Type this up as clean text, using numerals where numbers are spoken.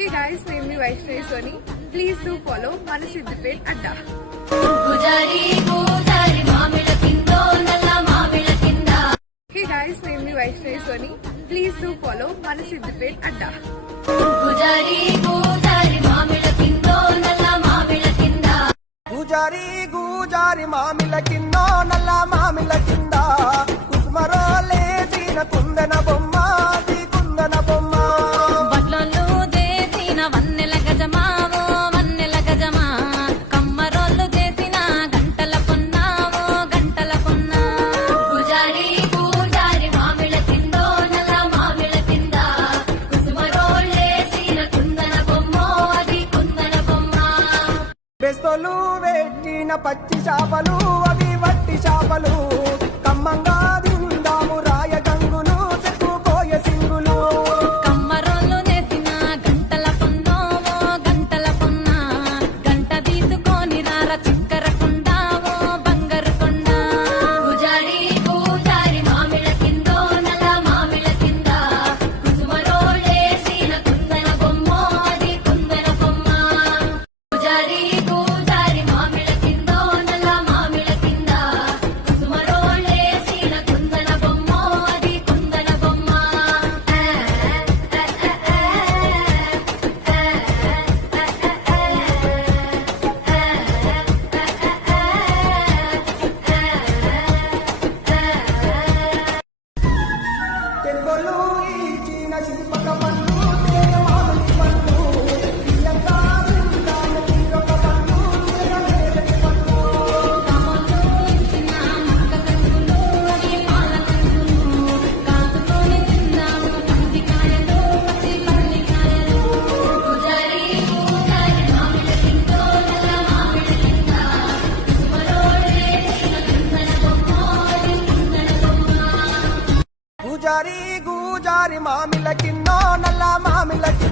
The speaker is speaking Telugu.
Hey guys, name me Vaishnavi Soni. Please do follow Mana Siddipet Adda. Hey guys, name me Vaishnavi Soni. Please do follow Mana Siddipet Adda. పూజారి గూజారి మామిల కిందో నల్ల మామిల కింద కుసుమరో లేచిన కుందన బొమ్మ కుందన బొమ్మ బట్లలో చేసిన వన్నెల గజమావో వన్నెల గజమా కమ్మరోళ్ళు చేసిన గంటల పొన్నావో గంటల పొన్నా పూజారి పూజారి మామిళ్ళ కిందో నల్ల మామిళ్ళ కింద కుసుమరోళ్ళేసిన కుందన బొమ్మో అది కుందన బొమ్మ బెస్తలు పెట్టిన పచ్చి చేపలు అవి వట్టి చేపలు కమ్మంగా తిందాము రాయ గంగులు చెక్కుపోయే సింగులు కమ్మరోళ్ళు చేసిన గంటల పొన్నోవో గంటల పొన్నా గంట తీసుకొని రార చిక్కర కొండావో బంగారు కొండ పూజారి పూజారి మామిళ్ళ కిందో నల్ల మామిళ్ళ కింద కుసుమరోళ్ళేసిన కుందన బొమ్మో అది కుందన బొమ్మ పూజారి పూజారి మామిళ్ళ కిందో నల్ల మామిళ్ళ కింద కుసుమరోళ్ళేసిన కుందన బొమ్మో అది కుందన బొమ్మ తెంగొలు ఇచ్చిన శిల్పక పళ్ళు మామిడి పళ్ళు బియ్యంగా తిందాము తీరొక పళ్ళు తీరలేని పళ్ళు కమలు ఇచ్చిన మక్క కంకులు అవి పాల కంకులు కాసుకొని తిందాము పందికాయలు పచ్చి పందికాయలు పూజారి పూజారి మామిడి కిందో నల్ల మామిడి కింద కుసుమరోళ్ళేసిన కుందన బొమ్మో అది కుందన బొమ్మ పూజారి గూజారి మామిల కిందో నల్ల మామిల కింద